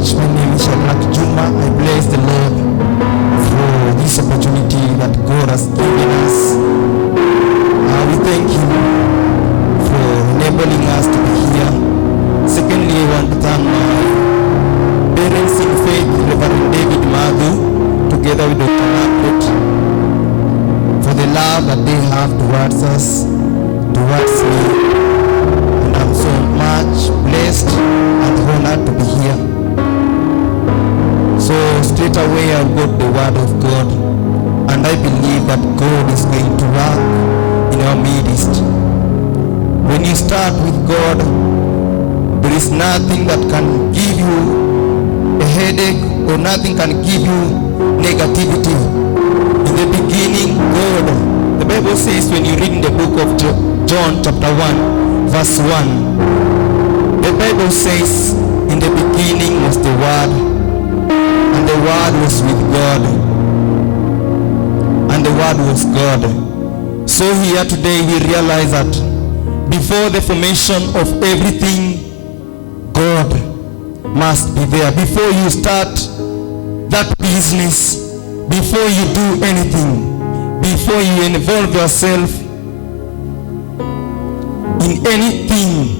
much. My name is Shadrach Juma. I bless the Lord for this opportunity that God has given us. We thank Him for enabling us to be here. Secondly, I want to thank my parents in faith, Reverend David Madhu, together with Dr. Margaret, for the love that they have towards us, towards me. And I'm so much blessed and honored to be here. So straight away I've got the word of God, and I believe that God is going to work in our midst. When you start with God, there is nothing that can give you a headache, or nothing can give you negativity. In the beginning, God, the Bible says, when you read in the book of John chapter 1 verse 1, the Bible says, in the beginning was the Word, and the Word was with God, and the Word was God. So here today we realize that before the formation of everything, God must be there. Before you start that business, before you do anything, before you involve yourself in anything,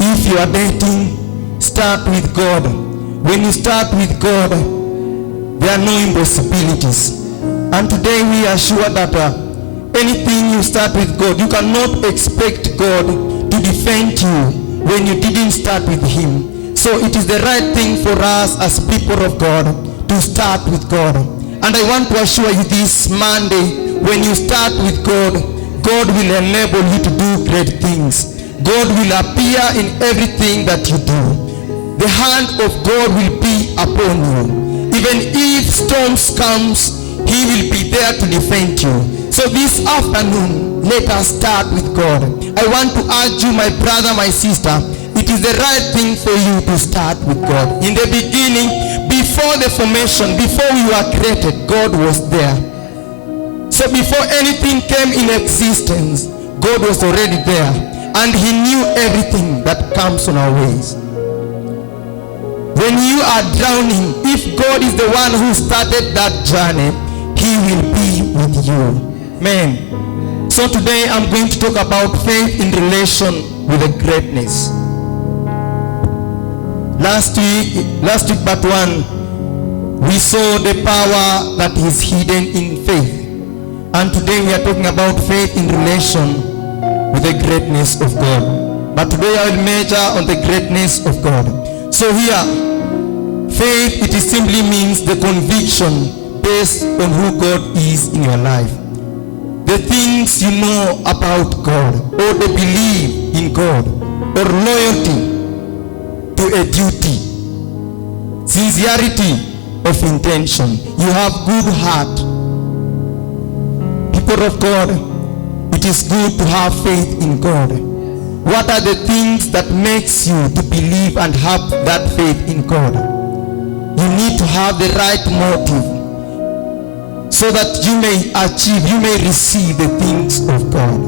if you are dating, start with God. When you start with God, there are no impossibilities. And today we are sure that anything you start with God, you cannot expect God to defend you when you didn't start with Him. So it is the right thing for us as people of God to start with God. And I want to assure you this Monday, when you start with God, God will enable you to do great things. God will appear in everything that you do. The hand of God will be upon you. Even if storms comes, He will be there to defend you. So this afternoon, let us start with God. I want to urge you, my brother, my sister, it is the right thing for you to start with God. In the beginning, before the formation, before we were created, God was there. So before anything came in existence, God was already there, and He knew everything that comes on our ways. When you are drowning, if God is the one who started that journey, He will be with you. Amen. So today I'm going to talk about faith in relation with the greatness. Last week part 1, we saw the power that is hidden in faith. And today we are talking about faith in relation with the greatness of God. But today I will major on the greatness of God. So here, faith, it simply means the conviction based on who God is in your life. The things you know about God, or the belief in God, or loyalty to a duty, sincerity of intention. You have good heart. People of God, it is good to have faith in God. What are the things that makes you to believe and have that faith in God? You need to have the right motive, so that you may achieve, you may receive the things of God.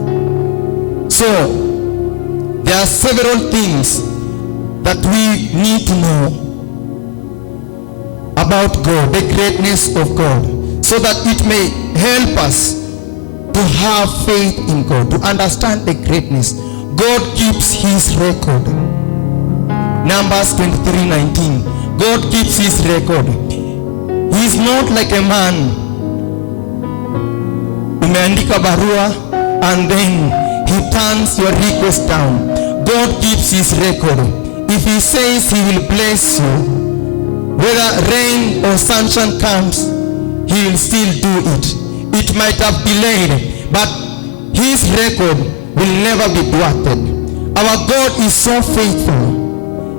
So, there are several things that we need to know about God, the greatness of God, so that it may help us to have faith in God, to understand the greatness. God keeps His record. Numbers 23:19. God keeps His record. He is not like a man. Umeandika barua and then He turns your request down. God keeps His record. If He says He will bless you, whether rain or sunshine comes, He will still do it. It might have delayed, but His record will never be thwarted. Our God is so faithful.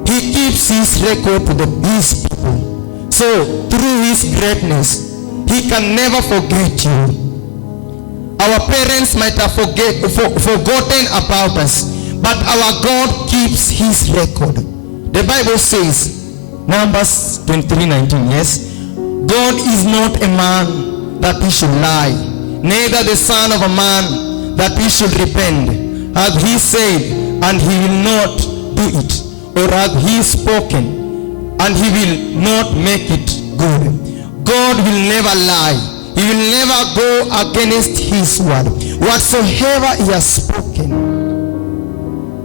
He keeps His record to His people. So through His greatness, He can never forget you. Our parents might have forgotten about us, but our God keeps His record. The Bible says, Numbers 23:19, yes, God is not a man that He should lie, neither the son of a man that He should repent. Hath He said, and He will not do it? Or hath He spoken, and he will not make it good. God will never lie. He will never go against his word. Whatsoever he has spoken,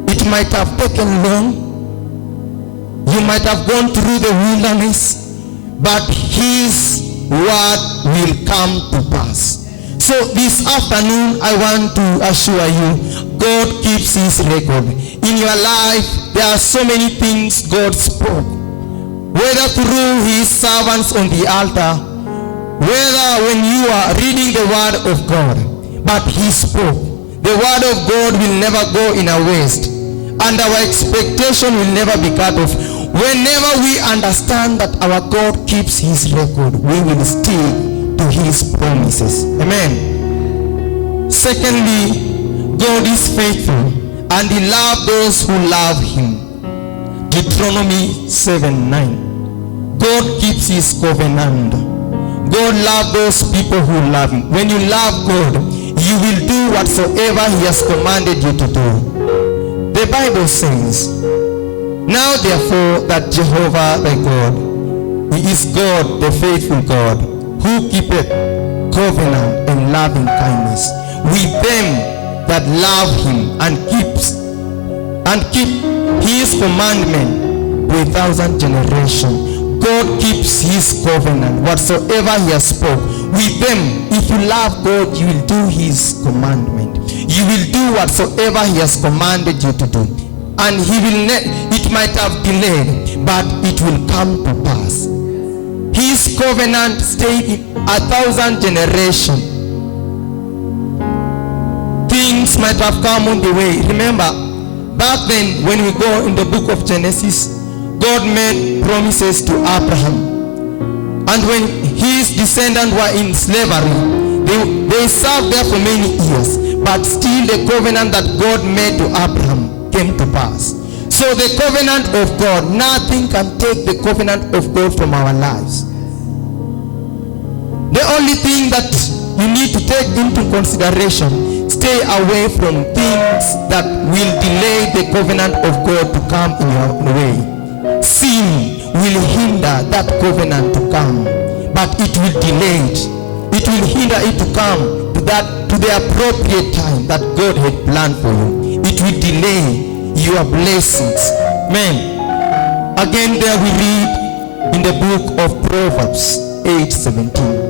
it might have taken long. You might have gone through the wilderness, but his word will come to pass. So this afternoon, I want to assure you, God keeps his record. In your life, there are so many things God spoke. Whether through his servants on the altar, whether when you are reading the word of God, but he spoke. The word of God will never go in a waste, and our expectation will never be cut off. Whenever we understand that our God keeps his record, we will stick to his promises. Amen. Secondly, God is faithful, and he loves those who love him. Deuteronomy 7:9. God keeps his covenant. God loves those people who love him. When you love God, you will do whatsoever he has commanded you to do. The Bible says, now therefore that Jehovah thy God, he is God, the faithful God, who keepeth covenant and loving kindness with them that love him and keep his commandment to 1,000 generations. God keeps his covenant, whatsoever he has spoke with them. If you love God, you will do his commandment. You will do whatsoever he has commanded you to do. And he will it might have delayed, but it will come to pass. His covenant stayed 1,000 generations. Things might have come on the way. Remember, back then when we go in the book of Genesis, God made promises to Abraham. And when his descendants were in slavery, they served there for many years. But still the covenant that God made to Abraham came to pass. So the covenant of God, nothing can take the covenant of God from our lives. The only thing that you need to take into consideration, stay away from things that will delay the covenant of God to come in your way. Sin will hinder that covenant to come, but it will delay it. It will hinder it to come to the appropriate time that God had planned for you. It will delay your blessings. Amen. Again, there we read in the book of Proverbs 8:17.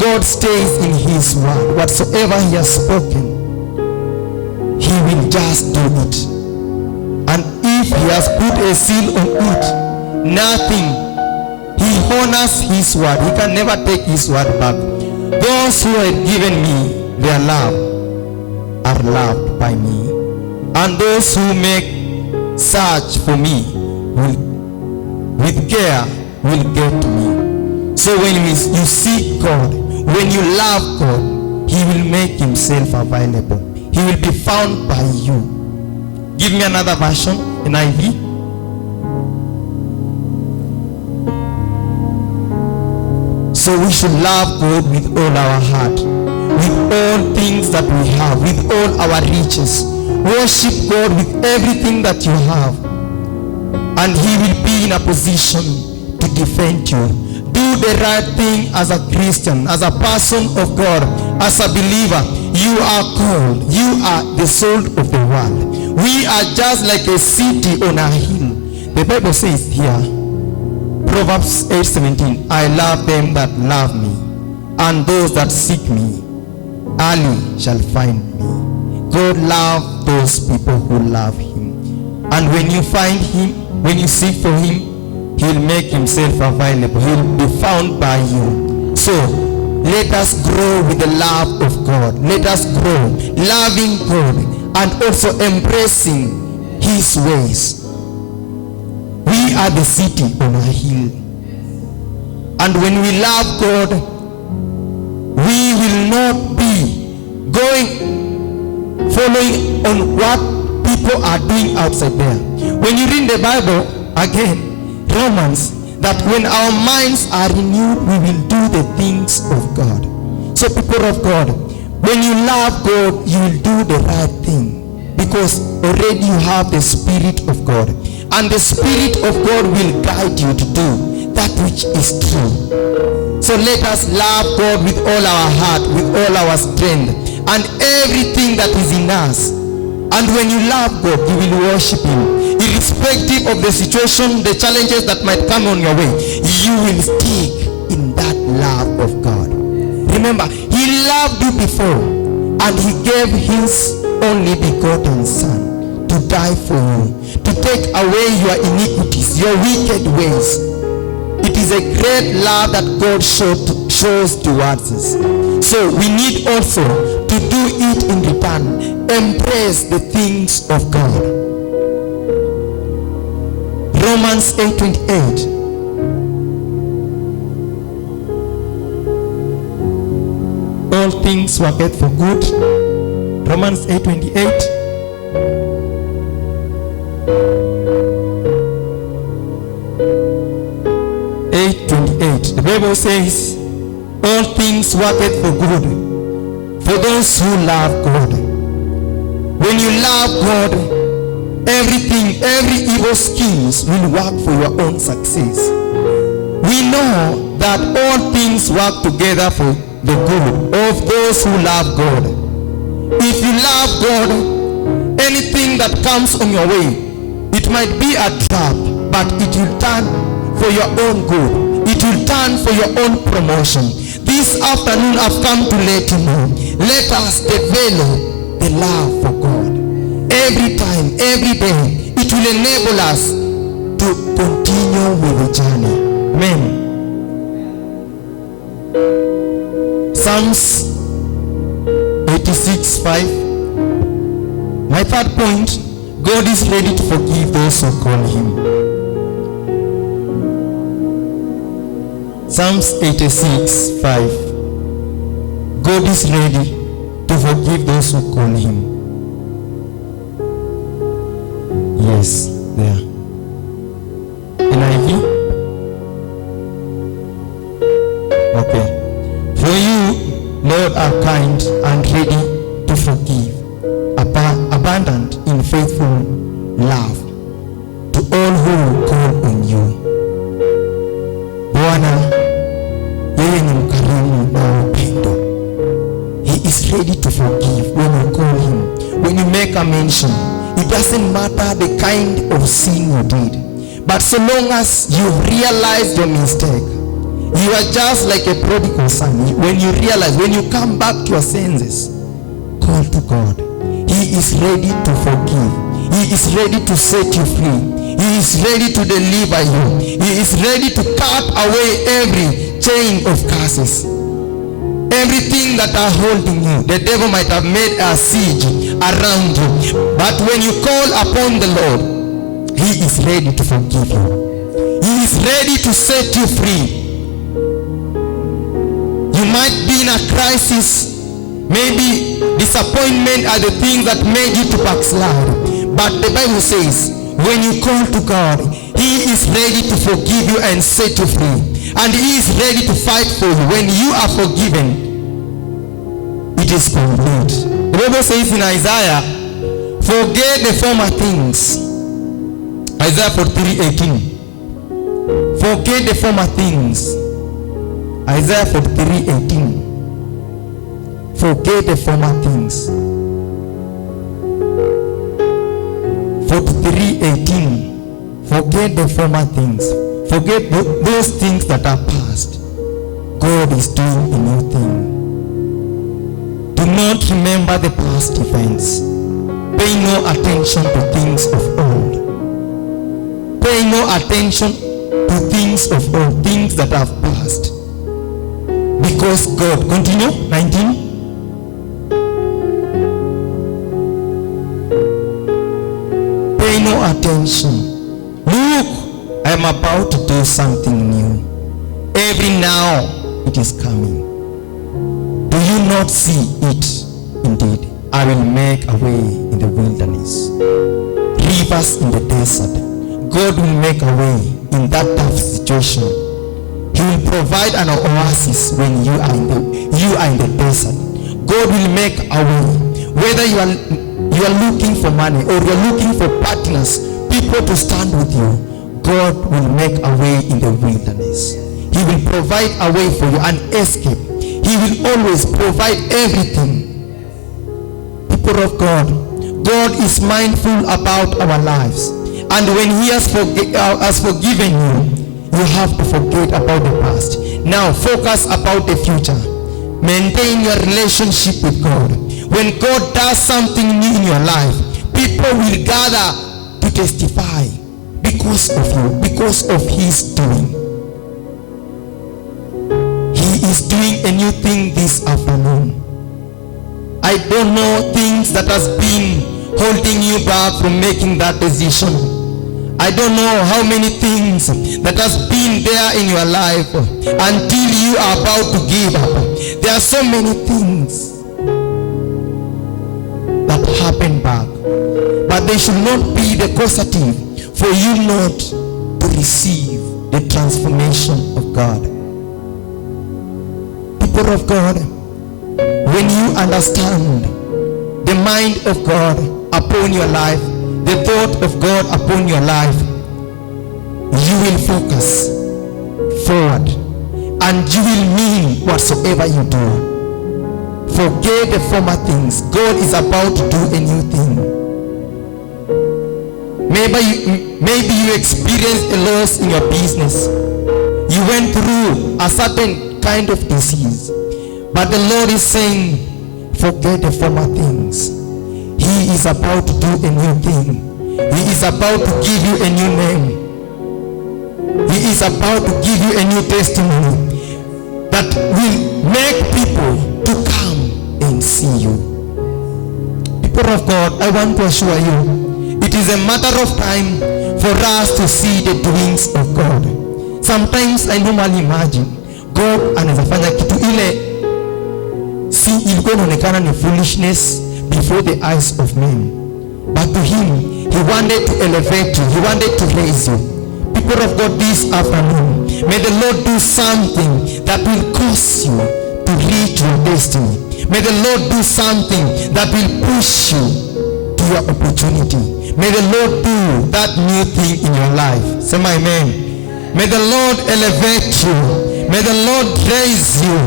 God stays in his word. Whatsoever he has spoken, he will just do it. And if he has put a seal on it, nothing. He honors his word. He can never take his word back. Those who have given me their love are loved by me. And those who make search for me with care will get to me. So when you seek God, when you love God, he will make himself available. He will be found by you. Give me another version, NIV. So we should love God with all our heart, with all things that we have, with all our riches. Worship God with everything that you have, and he will be in a position to defend you. Do the right thing as a Christian, as a person of God, as a believer. You are called. You are the salt of the world. We are just like a city on a hill. The Bible says here, Proverbs 8:17, I love them that love me, and those that seek me early shall find me. God loves those people who love him. And when you find him, when you seek for him, he'll make himself available. He'll be found by you. So let us grow with the love of God. Let us grow loving God and also embracing his ways. We are the city on a hill. And when we love God, we will not be following on what people are doing outside there. When you read the Bible, again, Romans, that when our minds are renewed, we will do the things of God. So people of God, when you love God, you will do the right thing. because already you have the Spirit of God, and the Spirit of God will guide you to do that which is true. So let us love God with all our heart, with all our strength, and everything that is in us. And when you love God, you will worship Him. Irrespective of the situation, the challenges that might come on your way, you will stick in that love of God. Remember, He loved you before, and He gave His only begotten Son to die for you, to take away your iniquities, your wicked ways. It is a great love that God shows towards us. So we need also to do it in return. Embrace the things of God. Romans 8:28. All things work for good. Romans 8:28. The Bible says, all things work for good for those who love God. When you love God, everything, every evil schemes will work for your own success. We know that all things work together for the good of those who love God. If you love God, anything that comes on your way, it might be a trap, but it will turn for your own good. It will turn for your own promotion. This afternoon I've come to let you know, let us develop the love for God. Every time, every day, it will enable us to continue with the journey. Amen. Psalms 86:5. My third point, God is ready to forgive those who call Him. Psalms 86:5. God is ready to forgive those who call Him. Yes, there. NIV. Okay. For you, Lord, are kind and ready to forgive, abundant in faithful love to all who call on you. Bwana, yeye ni mkarimu na upendo. He is ready to forgive when you call Him. When you make a mention, it doesn't matter the kind of sin you did. But so long as you realize your mistake, you are just like a prodigal son. When you realize, when you come back to your senses, call to God. He is ready to forgive. He is ready to set you free. He is ready to deliver you. He is ready to cut away every chain of curses. Everything that are holding you, the devil might have made a siege around you. But when you call upon the Lord, He is ready to forgive you. He is ready to set you free. You might be in a crisis. Maybe disappointment are the things that made you to backslide. But the Bible says, when you call to God, He is ready to forgive you and set you free. And He is ready to fight for you. When you are forgiven, it is complete. The Bible says in Isaiah, forget the former things. Isaiah 43:18. Forget the former things. Isaiah 43:18. Forget the former things. 43:18. Forget the former things. Forget those things that are past. God is doing a new thing. Do not remember the past events. Pay no attention to things of old. Pay no attention to things of old, things that have passed. Because God, continue, 19. Pay no attention. Look, I am about to do something new. Every now it is coming. Do you not see it? Indeed, I will make a way in the wilderness, rivers in the desert. God will make a way in that tough situation. He will provide an oasis when you are in the desert. God will make a way. Whether you you are looking for money, or you are looking for partners, people to stand with you, God will make a way in the wilderness. He will provide a way for you, an escape. He will always provide everything. People of God, God is mindful about our lives. And when He has forgiven you, you have to forget about the past. Now focus about the future. Maintain your relationship with God. When God does something new in your life, people will gather to testify because of you, because of His doing. He is doing a new thing this afternoon. I don't know things that has been holding you back from making that decision. I don't know how many things that has been there in your life until you are about to give up. There are so many things that happen back, but they should not be the causative for you not to receive the transformation of God. People of God, when you understand the mind of God upon your life, the thought of God upon your life, you will focus forward and you will mean whatsoever you do. Forget the former things. God is about to do a new thing. Maybe you experienced a loss in your business. You went through a certain kind of disease. But the Lord is saying, forget the former things. He is about to do a new thing. He is about to give you a new name. He is about to give you a new testimony that will make people to come and see you. People of God, I want to assure you, it is a matter of time for us to see the doings of God. Sometimes I normally imagine God anaweza fanya kitu ile si ilikuwa inaonekana ni foolishness before the eyes of men, but to Him, He wanted to elevate you. He wanted to raise you. People of God, this afternoon, may the Lord do something that will cause you to reach your destiny. May the Lord do something that will push you to your opportunity. May the Lord do that new thing in your life. Say amen. May the Lord elevate you. May the Lord raise you.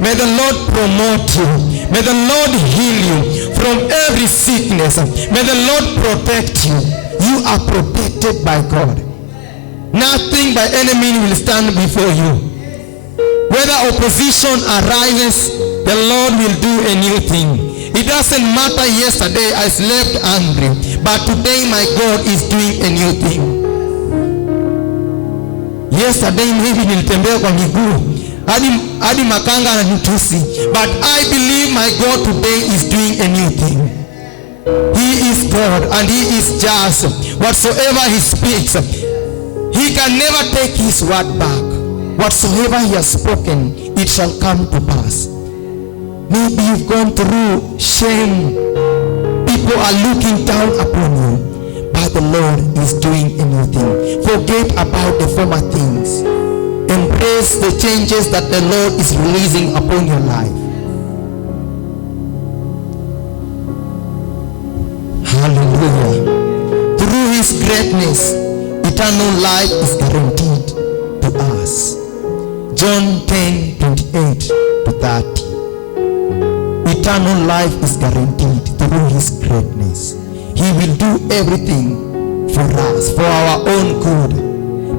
May the Lord promote you. May the Lord heal you from every sickness. May the Lord protect you. You are protected by God. Nothing by any means will stand before you. Whether opposition arises, the Lord will do a new thing. It doesn't matter yesterday I slept angry, but today my God is doing a new thing. Yesterday maybe nilitembea kwa miguu hadi makanga na nitusi, but I believe my God today is doing a new thing. He is God and He is just. Whatsoever He speaks, He can never take His word back. Whatsoever He has spoken, it shall come to pass. Maybe you've gone through shame. People are looking down upon you, but the Lord is doing a new thing. Forget about the former things. Embrace the changes that the Lord is releasing upon your life. Hallelujah. Through His greatness, eternal life is guaranteed to us. John 10:28-30. Eternal life is guaranteed through His greatness. He will do everything for us, for our own good.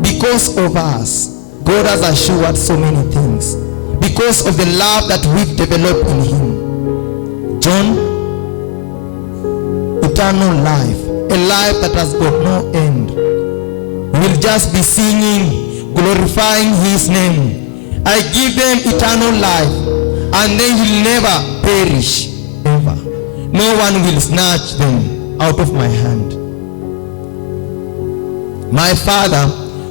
Because of us, God has assured so many things. Because of the love that we've developed in Him. John, eternal life, a life that has got no end. We'll just be singing, glorifying His name. I give them eternal life, and they will never perish, ever. No one will snatch them out of my hand. My Father,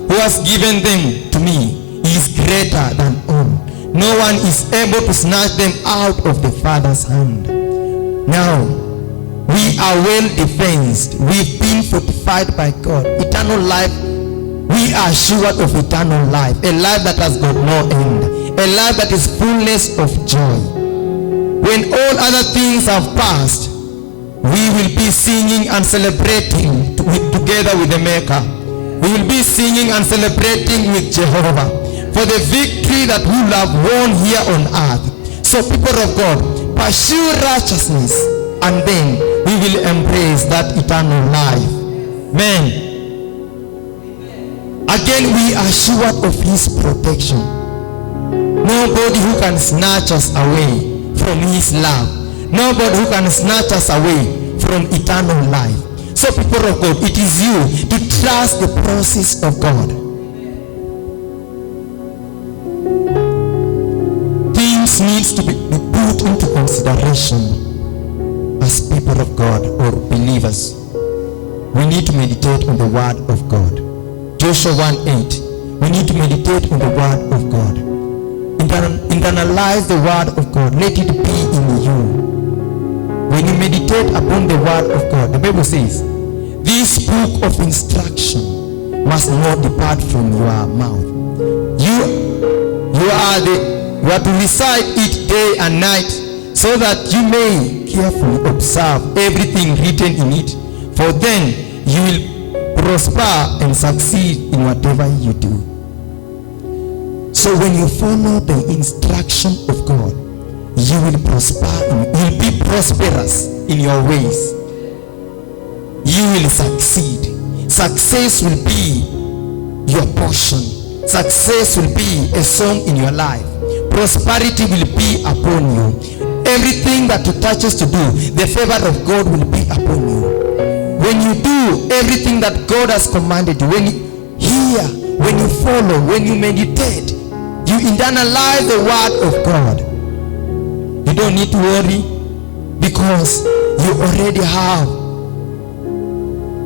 who has given them to me, is greater than all. No one is able to snatch them out of the Father's hand. Now, we are well defensed. We've been fortified by God. Eternal life, we are sure of eternal life. A life that has got no end. A life that is fullness of joy. When all other things have passed, we will be singing and celebrating together with the Maker. We will be singing and celebrating with Jehovah for the victory that we will have won here on earth. So people of God, pursue righteousness, and then we will embrace that eternal life. Amen. Again, we are sure of his protection. Nobody who can snatch us away from his love. Nobody who can snatch us away from eternal life. So people of God, it is you to trust the process of God. Things needs to be put into consideration as people of God or believers. We need to meditate on the word of God. Joshua 1:8. We need to meditate on the word of God. Internalize the word of God. Let it be in you. When you meditate upon the word of God, the Bible says, this book of instruction must not depart from your mouth. You are to recite it day and night, so that you may carefully observe everything written in it. For then you will prosper and succeed in whatever you do. So when you follow the instruction of God, you will prosper, you will be prosperous in your ways. You will succeed. Success will be your portion. Success will be a song in your life. Prosperity will be upon you. Everything that you touches to do, the favor of God will be upon you. When you do everything that God has commanded you, when you hear, when you follow, when you meditate, you internalize the word of God. You don't need to worry, because you already have,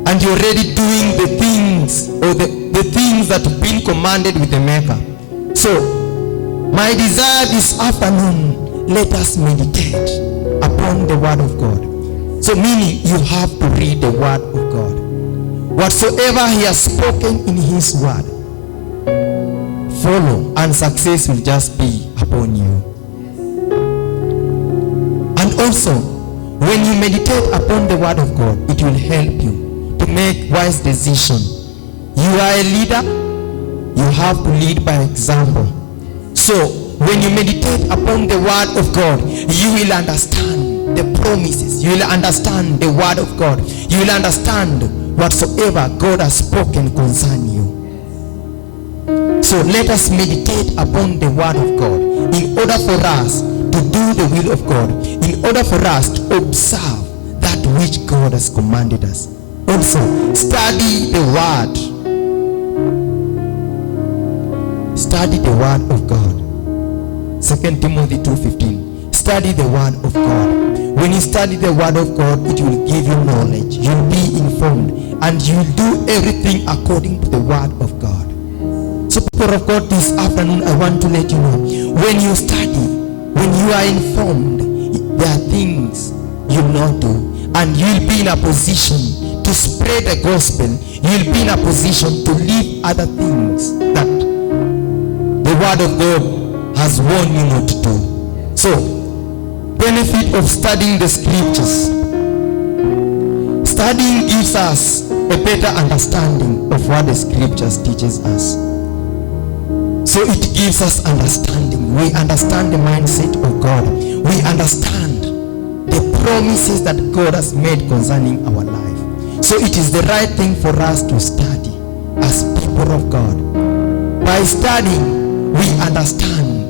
and you're already doing the things, or the things that have been commanded with the Maker. So my desire this afternoon, let us meditate upon the word of God. So meaning you have to read the word of God. Whatsoever he has spoken in his word, follow, and success will just be upon you. And also, when you meditate upon the word of God, it will help you to make wise decisions. You are a leader, you have to lead by example. So when you meditate upon the word of God, you will understand the promises, you will understand the word of God, you will understand whatsoever God has spoken concerning you. So let us meditate upon the word of God in order for us to do the will of God, in order for us to observe that which God has commanded us. Also, study the word. Study the word of God. 2 Timothy 2:15. Study the word of God. When you study the word of God, it will give you knowledge. You'll be informed, and you'll do everything according to the word of God. So people of God, this afternoon I want to let you know, when you study, when you are informed, there are things you'll not do, and you'll be in a position to spread the gospel. You'll be in a position to leave other things that the word of God has warned you not to do. So, benefit of studying the scriptures. Studying gives us a better understanding of what the scriptures teaches us. So it gives us understanding. We understand the mindset of God. We understand the promises that God has made concerning our life. So it is the right thing for us to study as people of God. By studying, we understand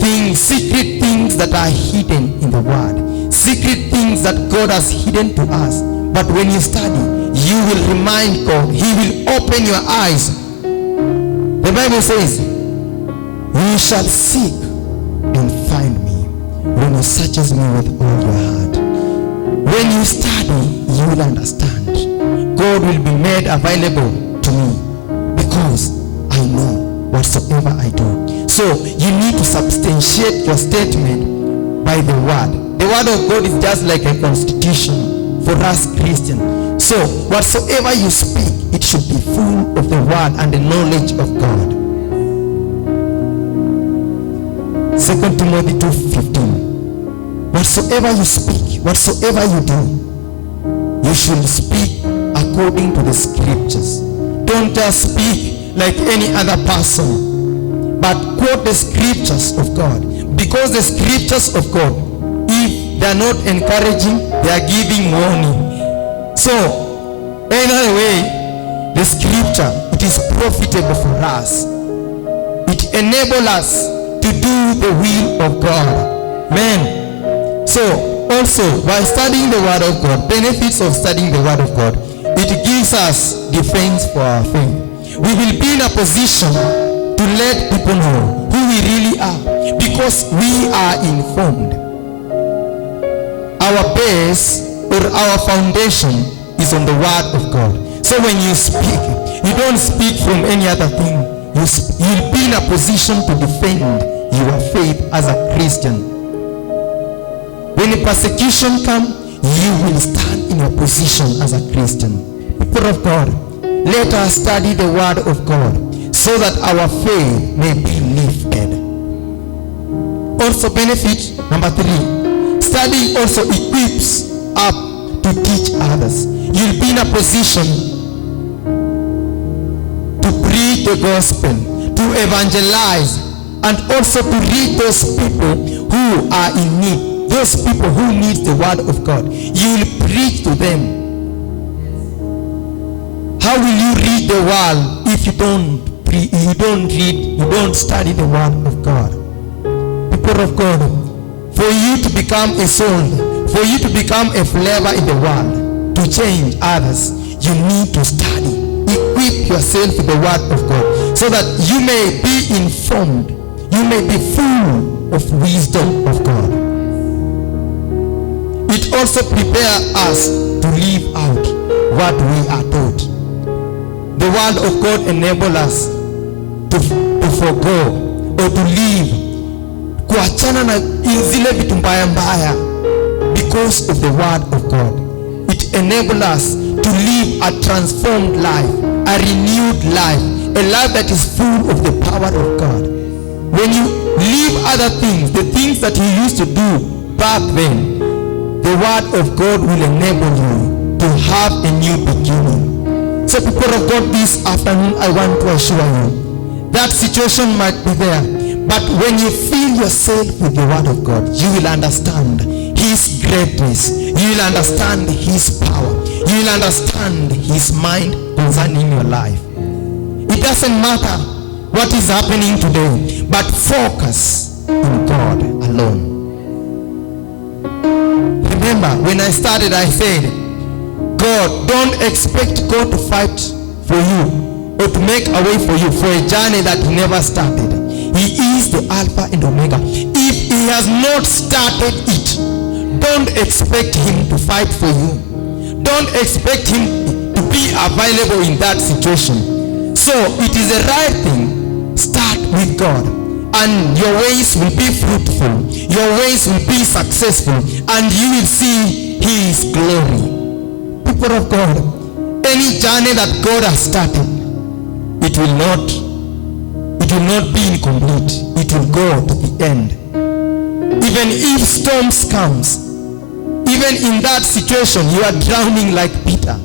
things, secret things that are hidden in the word, secret things that God has hidden to us. But when you study, you will remind God. He will open your eyes. The Bible says, you shall seek and find me when you searches me with all your heart. When you study, you will understand. God will be made available to me because I know whatsoever I do. So you need to substantiate your statement by the word. The word of God is just like a constitution for us Christians. So whatsoever you speak, it should be full of the word and the knowledge of God. 2 Timothy 2:15. whatsoever you speak, whatsoever you do, you should speak according to the scriptures. Don't just speak like any other person, but quote the scriptures of God. Because the scriptures of God, if they are not encouraging, they are giving warning. So, either way, the scripture, it is profitable for us. It enables us to do the will of God. Amen. So, also, while studying the word of God, benefits of studying the word of God, it gives us defense for our faith. We will be in a position to let people know who we really are, because we are informed. Our base or our foundation is on the word of God. So when you speak, you don't speak from any other thing. You'll be in a position to defend your faith as a Christian. When the persecution comes, you will stand in your position as a Christian. People of God, let us study the word of God so that our faith may be lifted. Also, benefit number 3, studying also equips up to teach others. You'll be in a position to preach the gospel, to evangelize, and also to reach those people who are in need. Those people who need the word of God, you will preach to them. How will you read the world if you don't study the word of God? People of God, for you to become a soul, for you to become a flavor in the world, to change others, you need to study. Equip yourself with the word of God so that you may be informed, you may be full of wisdom of God. It also prepares us to live out what we are taught. The word of God enables us to forgo or to live, kuachana na zile vitu mbaya mbaya because of the word of God. It enables us to live a transformed life, a renewed life, a life that is full of the power of God. When you leave other things, the things that you used to do back then, the word of God will enable you to have a new beginning. So people of God, this afternoon I want to assure you that situation might be there, but when you fill yourself with the word of God, you will understand his greatness, you will understand his power, you will understand his mind concerning your life. It doesn't matter what is happening today, but focus on God alone. Remember, when I started, I said, God, don't expect God to fight for you or to make a way for you for a journey that he never started. He is the Alpha and Omega. If he has not started it, don't expect him to fight for you. Don't expect him to be available in that situation. So it is the right thing. Start with God, and your ways will be fruitful, your ways will be successful, and you will see his glory. People of God, any journey that God has started, it will not be incomplete. It will go to the end. Even if storms comes, even in that situation you are drowning like Peter,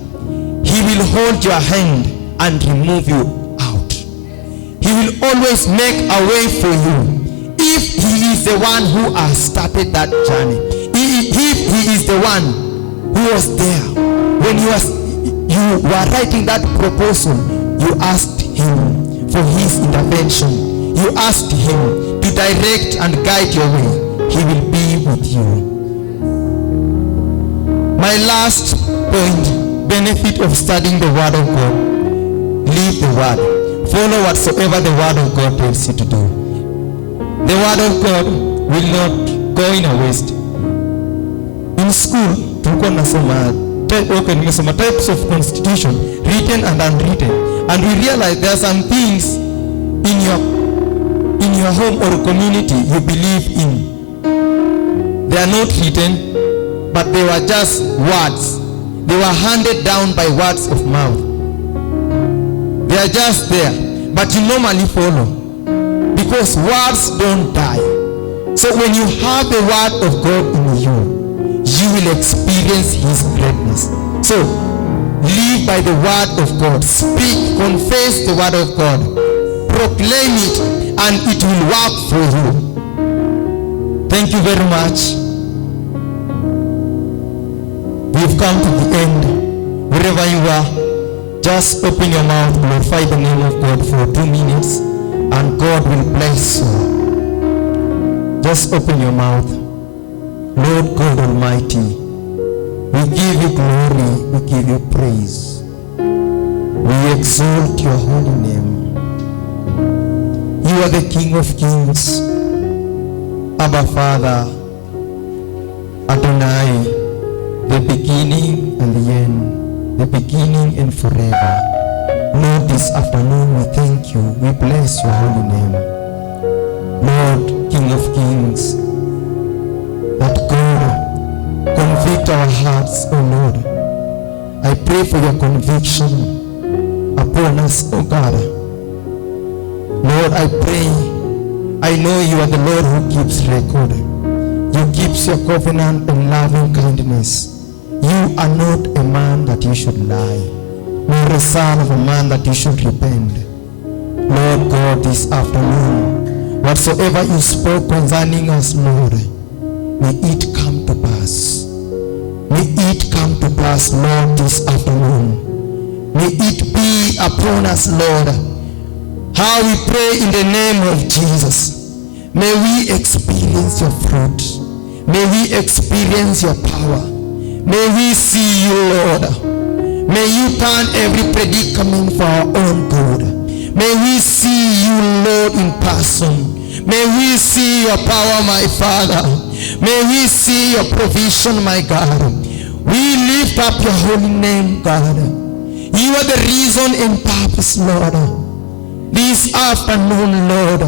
he will hold your hand and remove you out. He will always make a way for you if he is the one who has started that journey. If he is the one who was there when you were writing that proposal, you asked him for his intervention. You asked him to direct and guide your way. He will be with you. My last point, benefit of studying the word of God. Live the word. Follow whatsoever the word of God tells you to do. The word of God will not go in a waste. In school, tulikuwa nasoma types of constitution, written and unwritten, and we realize there are some things in your home or community you believe in. They are not written, but they were just words. They were handed down by words of mouth. They are just there, but you normally follow, because words don't die. So when you have the word of God in you, you will experience his greatness. So, live by the word of God. Speak, confess the word of God. Proclaim it, and it will work for you. Thank you very much. We've come to the end. Wherever you are, just open your mouth, glorify the name of God for 2 minutes, and God will bless you. Just open your mouth. Lord God Almighty, we give you glory, we give you praise. We exalt your holy name. You are the King of Kings, Abba Father, Adonai, the beginning and the end, the beginning and forever. Lord, this afternoon we thank you, we bless your holy name. Lord, King of Kings, that God convict our hearts, O Lord. I pray for your conviction upon us, O God. Lord, I pray, I know you are the Lord who keeps record. You keeps your covenant and loving kindness. You are not a man that you should lie, nor a son of a man that you should repent. Lord God, this afternoon, whatsoever you spoke concerning us, Lord, may it come to pass. May it come to pass, Lord, this afternoon. May it be upon us, Lord. How we pray in the name of Jesus. May we experience your fruit. May we experience your power. May we see you, Lord. May you turn every predicament for our own good. May we see you, Lord, in person. May we see your power, my Father. May we see your provision, my God. We lift up your holy name, God. You are the reason and purpose, Lord. This afternoon, Lord,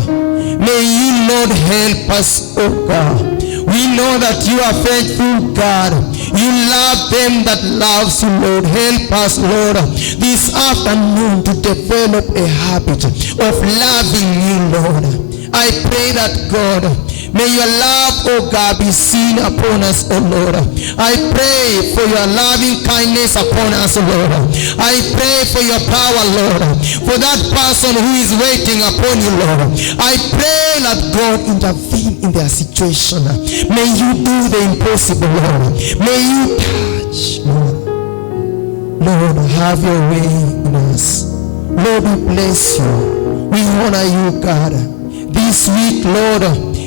may you, Lord, help us, oh God. We know that you are faithful, God. You love them that loves you, Lord. Help us, Lord, this afternoon to develop a habit of loving you, Lord. I pray that, God, may your love, oh God, be seen upon us, oh Lord. I pray for your loving kindness upon us, Lord. I pray for your power, Lord, for that person who is waiting upon you, Lord. I pray that God intervene in their situation. May you do the impossible, Lord. May you touch, Lord. Lord, have your way in us. Lord, we bless you. We honor you, God. This week, Lord,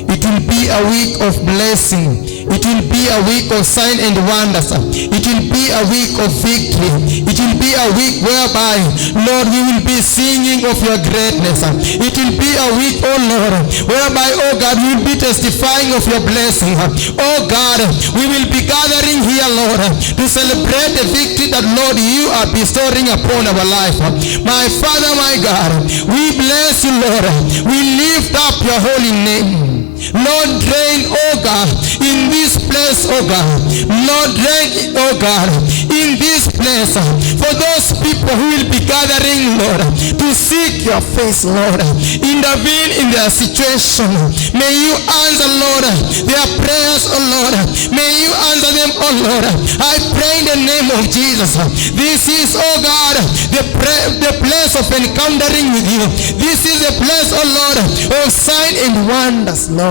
it will be a week of blessing. It will be a week of signs and wonders. It will be a week of victory. It will be a week whereby, Lord, we will be singing of your greatness. It will be a week, oh Lord, whereby, oh God, we will be testifying of your blessing. Oh God, we will be gathering here, Lord, to celebrate the victory that, Lord, you are bestowing upon our life. My Father, my God, we bless you, Lord. We lift up your holy name. Lord, reign, oh God, in this place, oh God. Lord, reign, oh God, in this place. For those people who will be gathering, Lord, to seek your face, Lord, intervene in their situation. May you answer, Lord, their prayers, oh Lord. May you answer them, oh Lord. I pray in the name of Jesus. This is, oh God, the place of encountering with you. This is the place, oh Lord, of signs and wonders, Lord.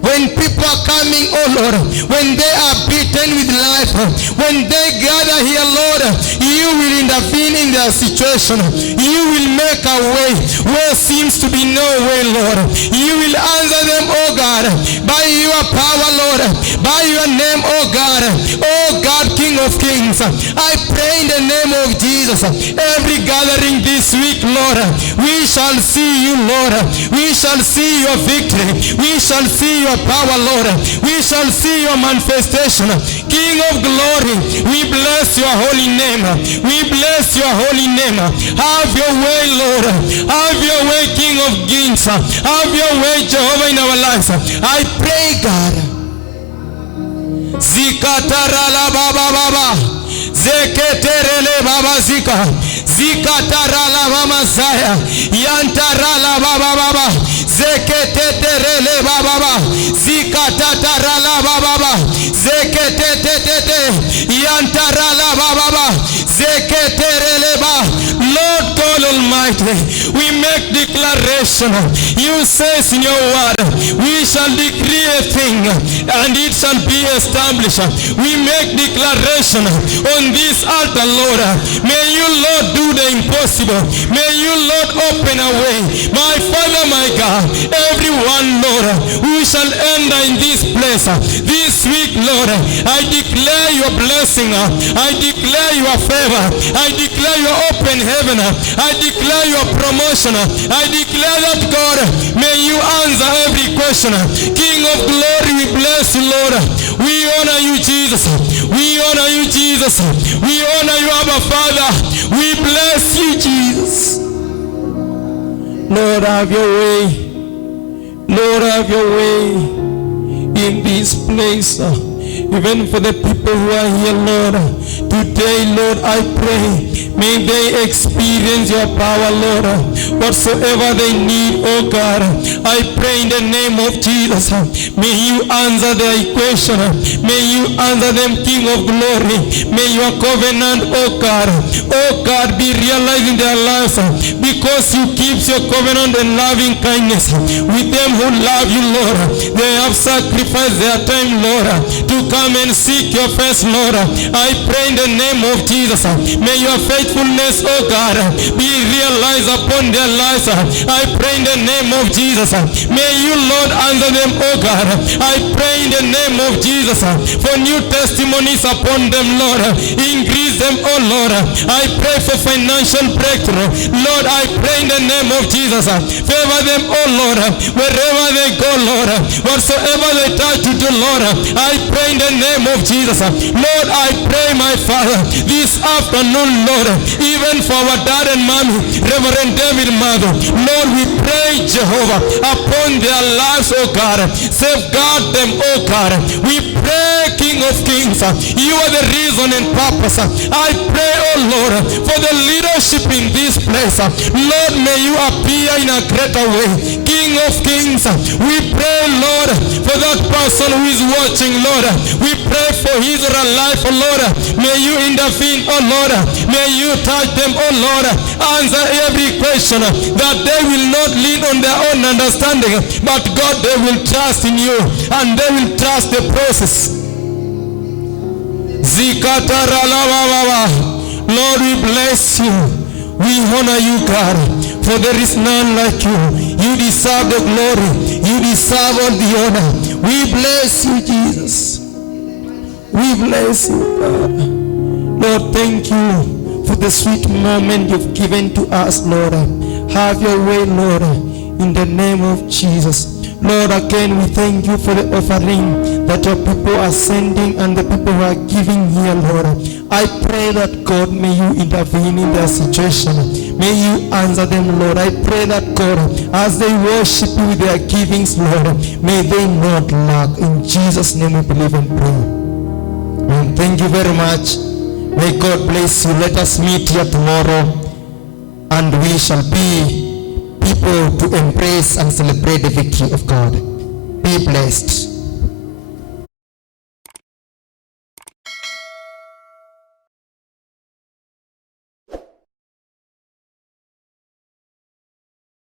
When people are coming, oh Lord, when they are beaten with life, when they gather here, Lord, you will intervene in their situation. You will make a way where seems to be no way, Lord. You will answer them, oh God, by your power, Lord, by your name, oh God. Oh God, King of Kings, I pray in the name of Jesus, every gathering this week, Lord, we shall see you, Lord. We shall see your victory. We shall see your power, Lord. We shall see your manifestation. King of glory, we bless your holy name. We bless your holy name. Have your way, Lord. Have your way, King of Kings. Have your way, Jehovah, in our lives. I pray, God. Zikatarala baba baba. Zeketerele baba zika. Zikatarala mama zaya. Yantarala baba baba. zeketeterele baba, zikatarala baba, zeketetetete, yantarala baba, zeketerele ba. Lord God Almighty, we make declaration. You says in your word, we shall decree a thing and it shall be established. We make declaration on this altar, Lord. May you, Lord, do the impossible. May you, Lord, open a way. My Father, my God, everyone, Lord, who shall enter in this place this week, Lord, I declare your blessing. I declare your favor. I declare your open heaven. I declare your promotion. I declare that, God, may you answer every question. King of glory, we bless you, Lord. We honor you, Jesus. We honor you, Jesus. We honor you, Abba Father. We bless you, Jesus. Lord, have your way. Lord, have your way in this place. Even for the people who are here, Lord, today, Lord, I pray, may they experience your power, Lord, whatsoever they need, oh God. I pray in the name of Jesus, may you answer their equation, may you answer them, King of glory, may your covenant, oh God, be realized in their lives, because you keep your covenant and loving kindness with them who love you, Lord. They have sacrificed their time, Lord, to come and seek your face, Lord. I pray in the name of Jesus, may your faithfulness, oh God, be realized upon their lives. I pray in the name of Jesus, may you, Lord, answer them, oh God. I pray in the name of Jesus for new testimonies upon them, Lord. Increase them, oh Lord. I pray for financial breakthrough, Lord. I pray in the name of Jesus, favor them, oh Lord, wherever they go, Lord, whatsoever they touch to do, Lord. I pray in the name of Jesus, Lord. I pray, my Father, this afternoon, Lord, even for our dad and mommy, Reverend David Mother, Lord, we pray, Jehovah, upon their lives, oh God. Safeguard them, oh God. We pray, King of Kings, you are the reason and purpose. I pray, oh Lord, for the leadership in this place. Lord, may you appear in a greater way. King of Kings, we pray, Lord, for that person who is watching, Lord. We pray for his life, oh Lord. May you intervene, oh Lord. May you touch them, oh Lord. Answer every question, that they will not lean on their own understanding, but God, they will trust in you and they will trust the process. Lord, we bless you. We honor you, God, for there is none like you. You deserve the glory. You deserve all the honor. We bless you, Jesus. We bless you, God. Lord, thank you for the sweet moment you've given to us, Lord. Have your way, Lord, in the name of Jesus. Lord, again, we thank you for the offering that your people are sending and the people who are giving here, Lord. I pray that, God, may you intervene in their situation. May you answer them, Lord. I pray that, God, as they worship you with their givings, Lord, may they not lack. In Jesus' name we believe and pray. And thank you very much. May God bless you. Let us meet here tomorrow, and we shall be people to embrace and celebrate the victory of God. Be blessed.